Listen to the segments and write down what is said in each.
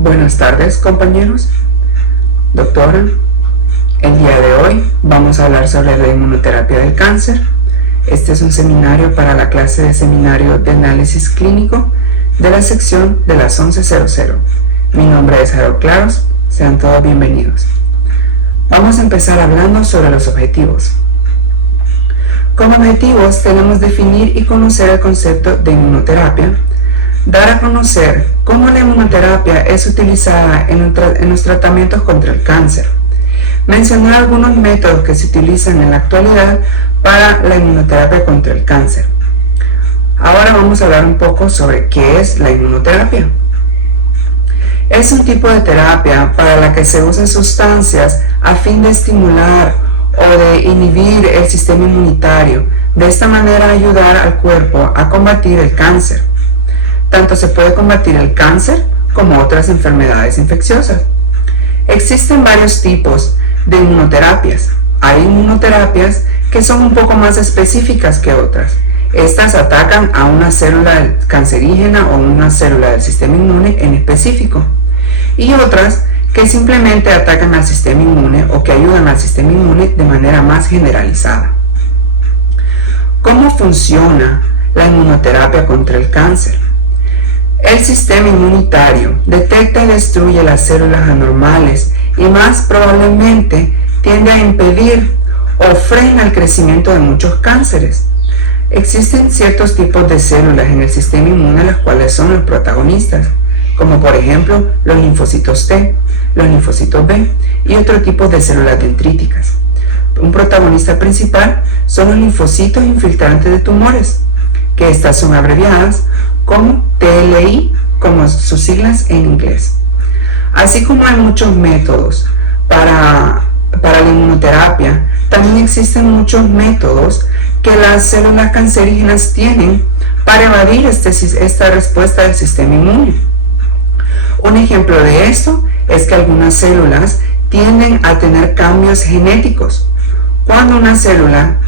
Buenas tardes, compañeros. Doctora, el día de hoy vamos a hablar sobre la inmunoterapia del cáncer. Este es un seminario para la clase de seminario de análisis clínico de la sección de las 11:00. Mi nombre es Harold Claros. Sean todos bienvenidos. Vamos a empezar hablando sobre los objetivos. Como objetivos tenemos definir y conocer el concepto de inmunoterapia, dar a conocer cómo la inmunoterapia es utilizada en los tratamientos contra el cáncer, mencionar algunos métodos que se utilizan en la actualidad para la inmunoterapia contra el cáncer. Ahora vamos a hablar un poco sobre qué es la inmunoterapia. Es un tipo de terapia para la que se usan sustancias a fin de estimular o de inhibir el sistema inmunitario, de esta manera ayudar al cuerpo a combatir el cáncer. Tanto se puede combatir el cáncer como otras enfermedades infecciosas. Existen varios tipos de inmunoterapias. Hay inmunoterapias que son un poco más específicas que otras. Estas atacan a una célula cancerígena o una célula del sistema inmune en específico. Y otras que simplemente atacan al sistema inmune o que ayudan al sistema inmune de manera más generalizada. ¿Cómo funciona la inmunoterapia contra el cáncer? El sistema inmunitario detecta y destruye las células anormales y más probablemente tiende a impedir o frena el crecimiento de muchos cánceres. Existen ciertos tipos de células en el sistema inmune las cuales son los protagonistas, como por ejemplo los linfocitos T, los linfocitos B y otro tipo de células dendríticas. Un protagonista principal son los linfocitos infiltrantes de tumores, que estas son abreviadas como TLI, como sus siglas en inglés. Así como hay muchos métodos para la inmunoterapia, también existen muchos métodos que las células cancerígenas tienen para evadir esta respuesta del sistema inmune. Un ejemplo de esto es que algunas células tienden a tener cambios genéticos. Cuando una célula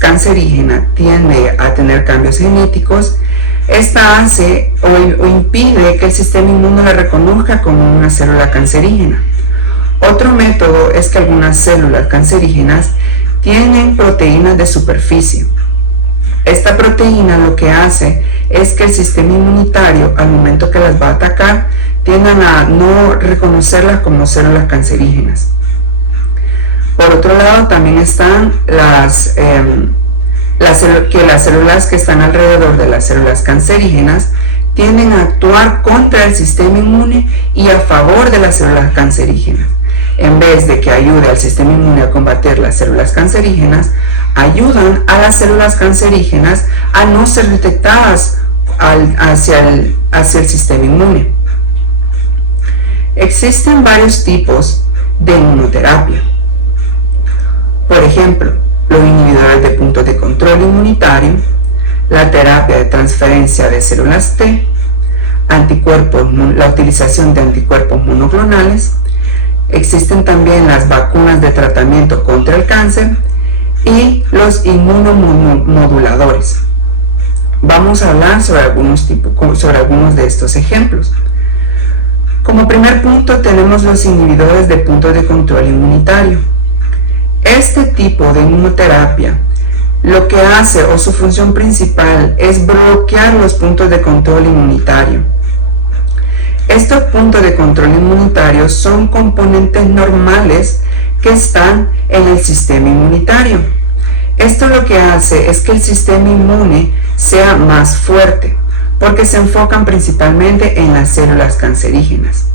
cancerígena tiende a tener cambios genéticos, esta hace o impide que el sistema inmune la reconozca como una célula cancerígena. Otro método es que algunas células cancerígenas tienen proteínas de superficie. Esta proteína lo que hace es que el sistema inmunitario, al momento que las va a atacar, tiendan a no reconocerlas como células cancerígenas. Por otro lado, también están las células que están alrededor de las células cancerígenas tienden a actuar contra el sistema inmune y a favor de las células cancerígenas. En vez de que ayude al sistema inmune a combatir las células cancerígenas, ayudan a las células cancerígenas a no ser detectadas hacia el sistema inmune. Existen varios tipos de inmunoterapia. Por ejemplo, los inhibidores de puntos de control inmunitario, la terapia de transferencia de células T, la utilización de anticuerpos monoclonales. Existen también las vacunas de tratamiento contra el cáncer y los inmunomoduladores. Vamos a hablar sobre algunos de estos ejemplos. Como primer punto tenemos los inhibidores de puntos de control inmunitario. Este tipo de inmunoterapia lo que hace o su función principal es bloquear los puntos de control inmunitario. Estos puntos de control inmunitario son componentes normales que están en el sistema inmunitario. Esto lo que hace es que el sistema inmune sea más fuerte, porque se enfocan principalmente en las células cancerígenas.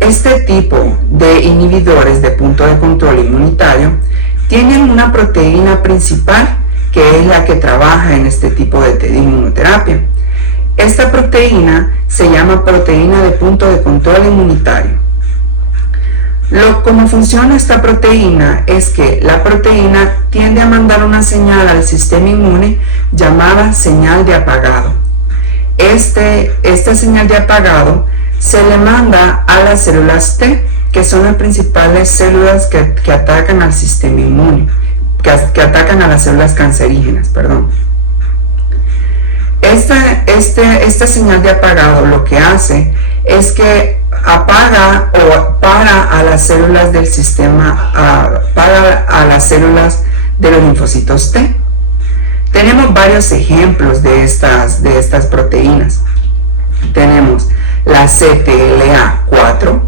Este tipo de inhibidores de punto de control inmunitario tienen una proteína principal que es la que trabaja en este tipo de inmunoterapia. Esta proteína se llama proteína de punto de control inmunitario. Cómo funciona esta proteína es que la proteína tiende a mandar una señal al sistema inmune llamada señal de apagado. Esta señal de apagado se le manda a las células T, que son las principales células que atacan al sistema inmune, que atacan a las células cancerígenas, perdón. Esta señal de apagado lo que hace es que apaga o para a las células del sistema, para a las células de los linfocitos T. Tenemos varios ejemplos de estas proteínas. Tenemos la CTLA4,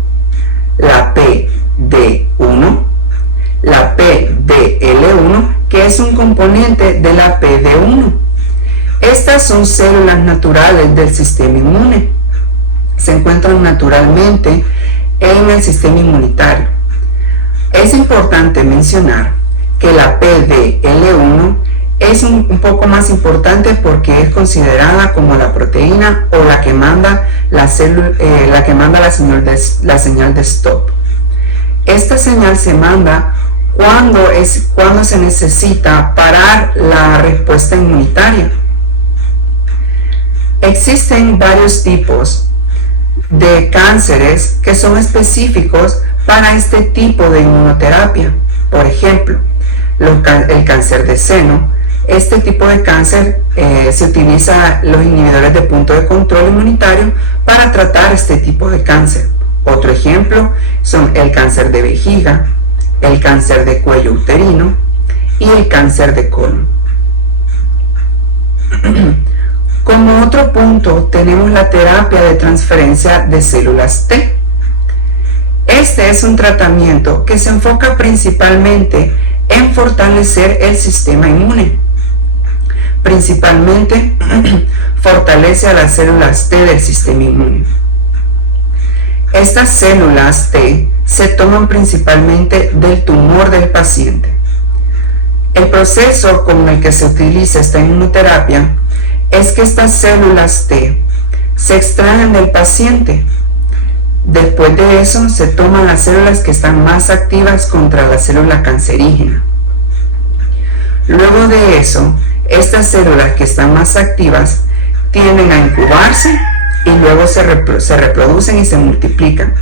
la PD1, la PDL1, que es un componente de la PD1. Estas son células naturales del sistema inmune. Se encuentran naturalmente en el sistema inmunitario. Es importante mencionar que la PDL1 es un poco más importante porque es considerada como la proteína o la que manda la señal de stop. Esta señal se manda cuando se necesita parar la respuesta inmunitaria. Existen varios tipos de cánceres que son específicos para este tipo de inmunoterapia. Por ejemplo, el cáncer de seno. Este tipo de cáncer se utiliza los inhibidores de punto de control inmunitario para tratar este tipo de cáncer. Otro ejemplo son el cáncer de vejiga, el cáncer de cuello uterino y el cáncer de colon. Como otro punto tenemos la terapia de transferencia de células T. Este es un tratamiento que se enfoca principalmente en fortalecer el sistema inmune. Principalmente fortalece a las células T del sistema inmune. Estas células T se toman principalmente del tumor del paciente. El proceso con el que se utiliza esta inmunoterapia es que estas células T se extraen del paciente. Después de eso se toman las células que están más activas contra la célula cancerígena. Luego de eso, estas células que están más activas tienden a incubarse y luego se reproducen y se multiplican.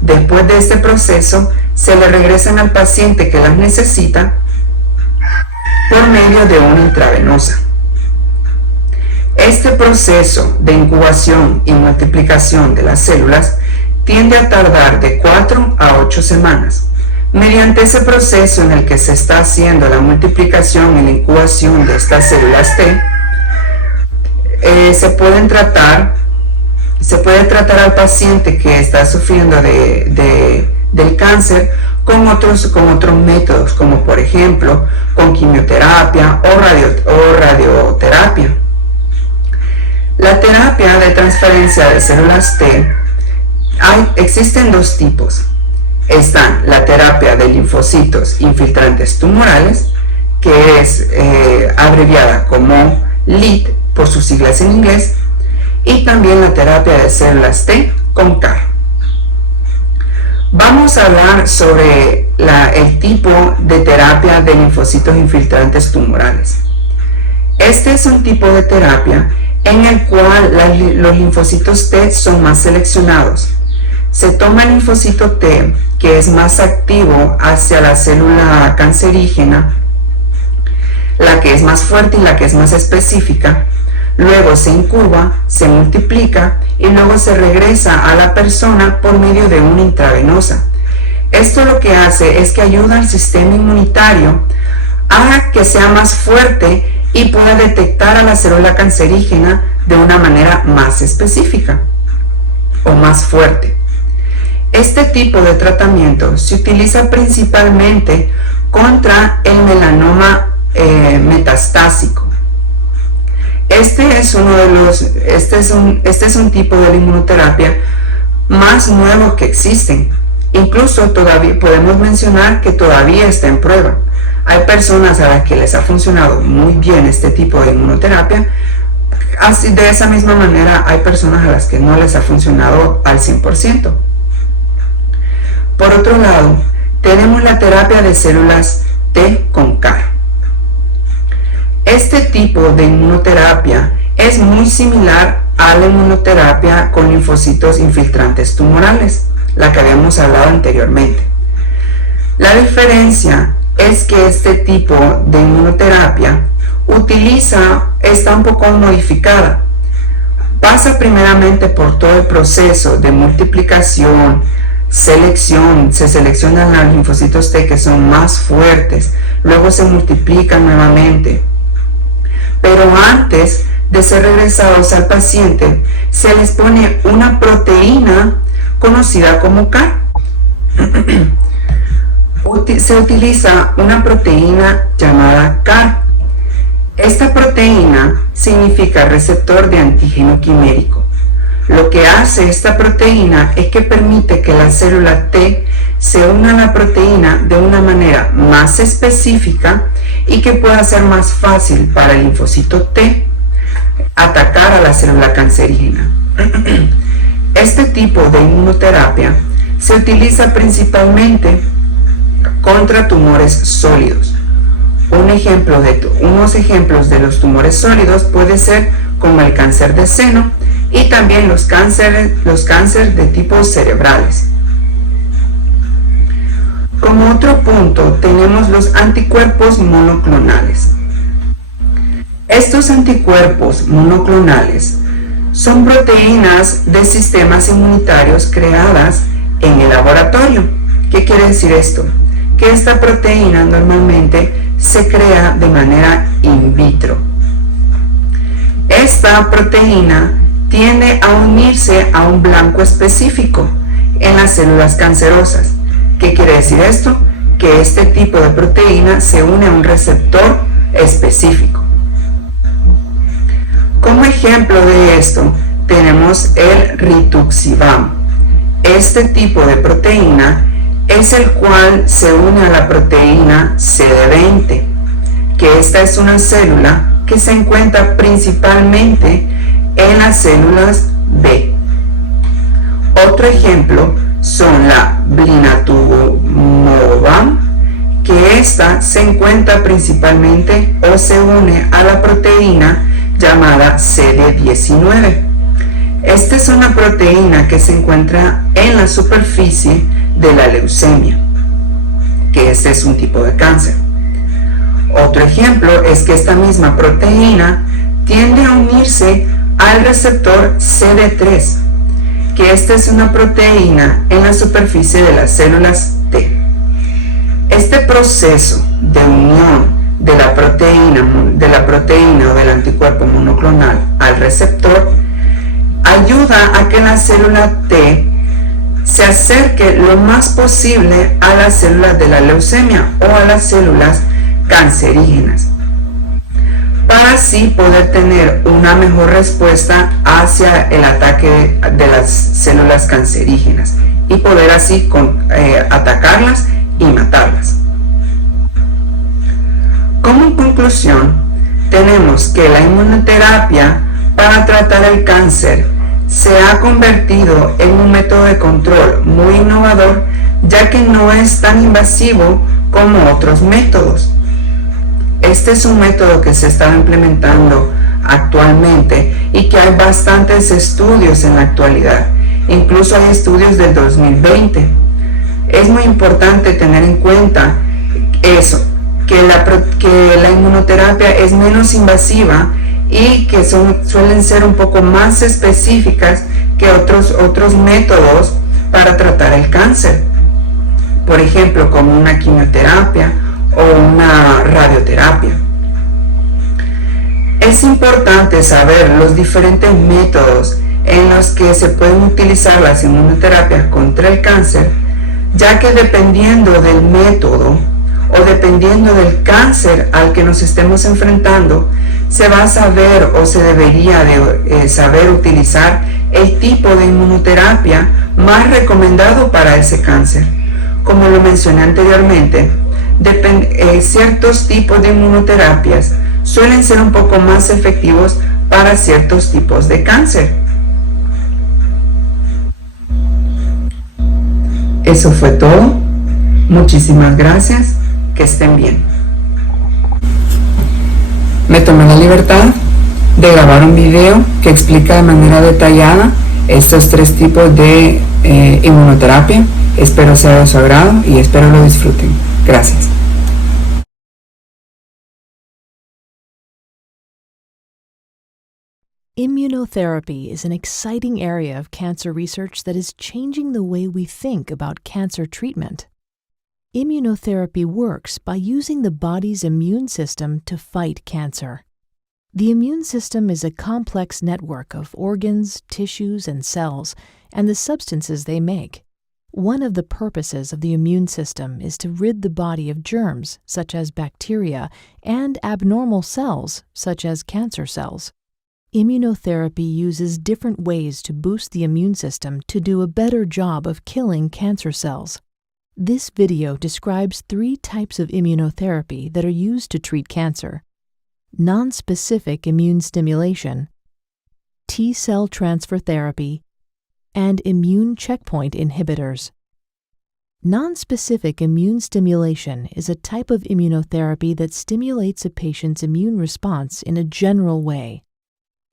Después de este proceso, se le regresan al paciente que las necesita por medio de una intravenosa. Este proceso de incubación y multiplicación de las células tiende a tardar de 4 a 8 semanas. Mediante ese proceso en el que se está haciendo la multiplicación y la incubación de estas células T, se puede tratar al paciente que está sufriendo del cáncer con otros métodos, como por ejemplo con quimioterapia o radioterapia. La terapia de transferencia de células T existen dos tipos. Está la terapia de linfocitos infiltrantes tumorales, que es abreviada como LIT por sus siglas en inglés, y también la terapia de células T con CAR. Vamos a hablar sobre el tipo de terapia de linfocitos infiltrantes tumorales. Este es un tipo de terapia en el cual los linfocitos T son más seleccionados. Se toma el linfocito T, que es más activo hacia la célula cancerígena, la que es más fuerte y la que es más específica. Luego se incuba, se multiplica y luego se regresa a la persona por medio de una intravenosa. Esto lo que hace es que ayuda al sistema inmunitario a que sea más fuerte y pueda detectar a la célula cancerígena de una manera más específica o más fuerte. Este tipo de tratamiento se utiliza principalmente contra el melanoma metastásico. Este es un tipo de inmunoterapia más nuevo que existen. Incluso todavía podemos mencionar que todavía está en prueba. Hay personas a las que les ha funcionado muy bien este tipo de inmunoterapia. Así, de esa misma manera, hay personas a las que no les ha funcionado al 100%. Por otro lado, tenemos la terapia de células T con CAR. Este tipo de inmunoterapia es muy similar a la inmunoterapia con linfocitos infiltrantes tumorales, la que habíamos hablado anteriormente. La diferencia es que este tipo de inmunoterapia está un poco modificada. Pasa primeramente por todo el proceso de multiplicación, selección, se seleccionan los linfocitos T que son más fuertes, luego se multiplican nuevamente. Pero antes de ser regresados al paciente, se les pone una proteína conocida como CAR. Se utiliza una proteína llamada CAR. Esta proteína significa receptor de antígeno quimérico. Lo que hace esta proteína es que permite que la célula T se una a la proteína de una manera más específica y que pueda ser más fácil para el linfocito T atacar a la célula cancerígena. Este tipo de inmunoterapia se utiliza principalmente contra tumores sólidos. Unos ejemplos de los tumores sólidos puede ser como el cáncer de seno y también los cánceres de tipo cerebrales. Como otro punto tenemos los anticuerpos monoclonales. Estos anticuerpos monoclonales son proteínas de sistemas inmunitarios creadas en el laboratorio. ¿Qué quiere decir esto? Que esta proteína normalmente se crea de manera in vitro. Esta proteína tiende a unirse a un blanco específico en las células cancerosas. ¿Qué quiere decir esto? Que este tipo de proteína se une a un receptor específico. Como ejemplo de esto tenemos el rituximab. Este tipo de proteína es el cual se une a la proteína CD20, que esta es una célula que se encuentra principalmente en las células B. Otro ejemplo son la blinatumomab, que esta se encuentra principalmente o se une a la proteína llamada CD19. Esta es una proteína que se encuentra en la superficie de la leucemia, que este es un tipo de cáncer. Otro ejemplo es que esta misma proteína tiende a unirse al receptor CD3, que esta es una proteína en la superficie de las células T. Este proceso de unión de la proteína o del anticuerpo monoclonal al receptor ayuda a que la célula T se acerque lo más posible a las células de la leucemia o a las células cancerígenas, para así poder tener una mejor respuesta hacia el ataque de las células cancerígenas y poder así atacarlas y matarlas. Como conclusión, tenemos que la inmunoterapia para tratar el cáncer se ha convertido en un método de control muy innovador, ya que no es tan invasivo como otros métodos. Este es un método que se está implementando actualmente y que hay bastantes estudios en la actualidad. Incluso hay estudios del 2020. Es muy importante tener en cuenta eso, que la inmunoterapia es menos invasiva y que suelen ser un poco más específicas que otros métodos para tratar el cáncer. Por ejemplo, como una quimioterapia o una radioterapia. Es importante saber los diferentes métodos en los que se pueden utilizar las inmunoterapias contra el cáncer, ya que dependiendo del método o dependiendo del cáncer al que nos estemos enfrentando, se va a saber o se debería de saber utilizar el tipo de inmunoterapia más recomendado para ese cáncer. Como lo mencioné anteriormente, ciertos tipos de inmunoterapias suelen ser un poco más efectivos para ciertos tipos de cáncer. Eso fue todo. Muchísimas gracias. Que estén bien. Me tomé la libertad de grabar un video que explica de manera detallada estos 3 tipos de inmunoterapia. Espero sea de su agrado y espero lo disfruten. Gracias. Immunotherapy is an exciting area of cancer research that is changing the way we think about cancer treatment. Immunotherapy works by using the body's immune system to fight cancer. The immune system is a complex network of organs, tissues, and cells, and the substances they make. One of the purposes of the immune system is to rid the body of germs, such as bacteria, and abnormal cells, such as cancer cells. Immunotherapy uses different ways to boost the immune system to do a better job of killing cancer cells. This video describes 3 types of immunotherapy that are used to treat cancer: nonspecific immune stimulation, T-cell transfer therapy, and immune checkpoint inhibitors. Nonspecific immune stimulation is a type of immunotherapy that stimulates a patient's immune response in a general way.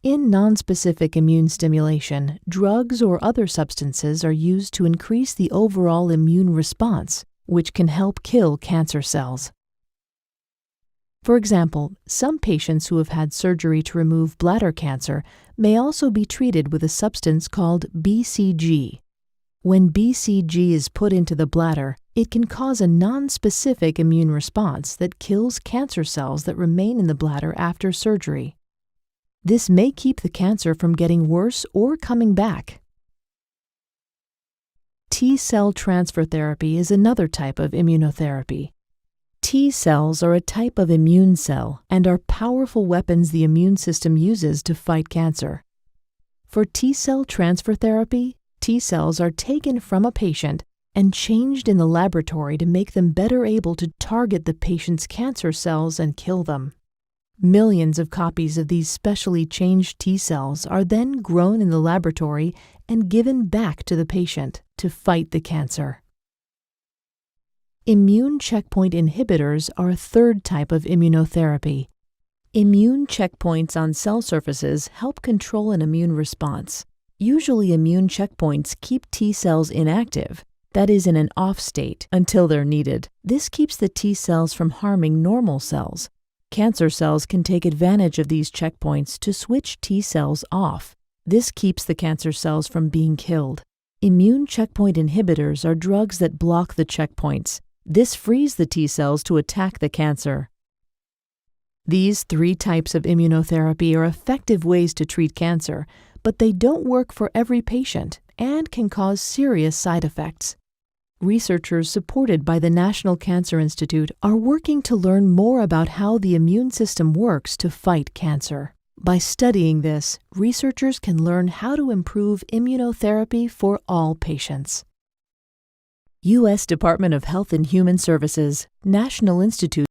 In nonspecific immune stimulation, drugs or other substances are used to increase the overall immune response, which can help kill cancer cells. For example, some patients who have had surgery to remove bladder cancer may also be treated with a substance called BCG. When BCG is put into the bladder, it can cause a nonspecific immune response that kills cancer cells that remain in the bladder after surgery. This may keep the cancer from getting worse or coming back. T-cell transfer therapy is another type of immunotherapy. T cells are a type of immune cell and are powerful weapons the immune system uses to fight cancer. For T-cell transfer therapy, T cells are taken from a patient and changed in the laboratory to make them better able to target the patient's cancer cells and kill them. Millions of copies of these specially changed T cells are then grown in the laboratory and given back to the patient to fight the cancer. Immune checkpoint inhibitors are a third type of immunotherapy. Immune checkpoints on cell surfaces help control an immune response. Usually, immune checkpoints keep T cells inactive, that is, in an off state, until they're needed. This keeps the T cells from harming normal cells. Cancer cells can take advantage of these checkpoints to switch T cells off. This keeps the cancer cells from being killed. Immune checkpoint inhibitors are drugs that block the checkpoints. This frees the T cells to attack the cancer. These 3 types of immunotherapy are effective ways to treat cancer, but they don't work for every patient and can cause serious side effects. Researchers supported by the National Cancer Institute are working to learn more about how the immune system works to fight cancer. By studying this, researchers can learn how to improve immunotherapy for all patients. U.S. Department of Health and Human Services, National Institute